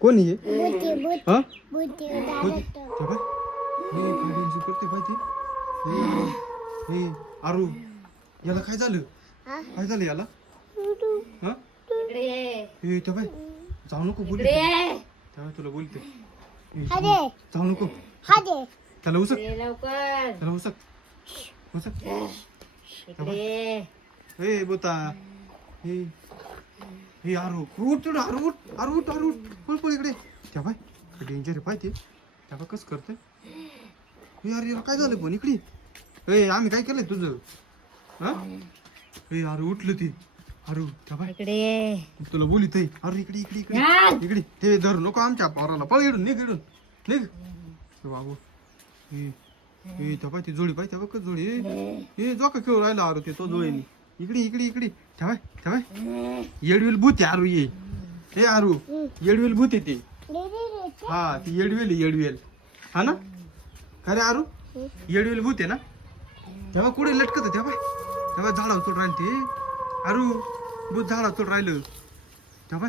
कोण आहे हा बुद्धी करते पाहिजे हे आरू याला काय झालं याला हा हे त्या बाई जाऊ नको बोलते तेव्हा तुला बोलते जाऊ नको त्याला उसक त्याला उसक हे बोता हे आरू उठ पळ इकडे त्या बाई डेंजर पाहिजे त्या कस करते यार यार काय झालं पण इकडे आम्ही काय केलंय तुझं हा हे अरे उठलं ती अरे त्या बाई तुला बोलित अरे इकडे इकडे इकडे इकडे ते धरू नको आमच्या पोराला पळ इकडून निघ बाबू हे त्या बाई ती जोडी पाहिजे त्या बघ जोडी हे जोका खेळून राहिला अरे ते तो जोडीने इकडे त्या बाई येडवेल भूत आहे आरू हे आरू येडवेल भूत आहे ते हा ती येडवेल हा ना खरे आरू येडवेल भूत आहे ना तेव्हा कुठे लटकत तेव्हा झाडावर चढ राहिलं ते आरू भूत झाडावर चढ राहिलं तेव्हा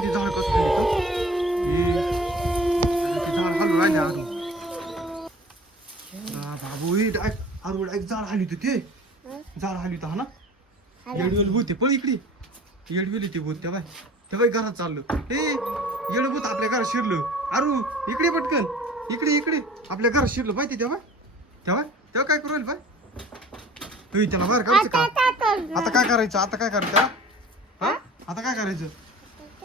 ते झाड कसं झाड हालून राहिले आरू बाबू आरू एक झाड हाली होती ते झाड हाली होतं हा ना येडवेल भूत आहे पळ इकडे येडवेल ते भूत तेव्हा घरात चाललं हे येड भूत आपल्या घरात शिरलं आरू इकडे पटकन इकडे आपल्या घरात शिरलं पाहिजे तेव्हा काय करू राहील बाय त्याला बाहेर काढायचं का आता काय करायचं हा आता काय करायचं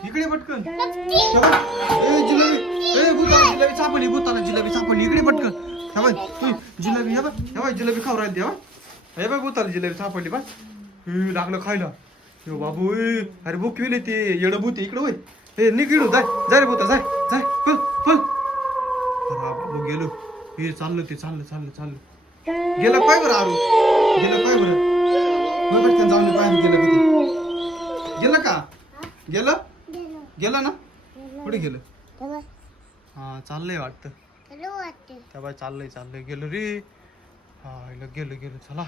इकडे पटकन जिलेबी सापडली भूताला जिलेबी सापडली इकडे पटकन तू जिलेबी हे जिलेबी खाऊ राहिली हे बाय भूताला जिलेबी सापडली बा लागलं खायला बाबू अरे भूक विले ते येड भूत इकडे होय हे निघ जाय रे भूता जाय पळ बाबू गेलो हे चाललं गेलं पाय बरं आरू पटकन जाऊन बाहेर गेलं किती गेलं ना कुठे गेलं हा चाललंय वाटतं त्या बाय चाललंय गेलं रे हा गेलं चला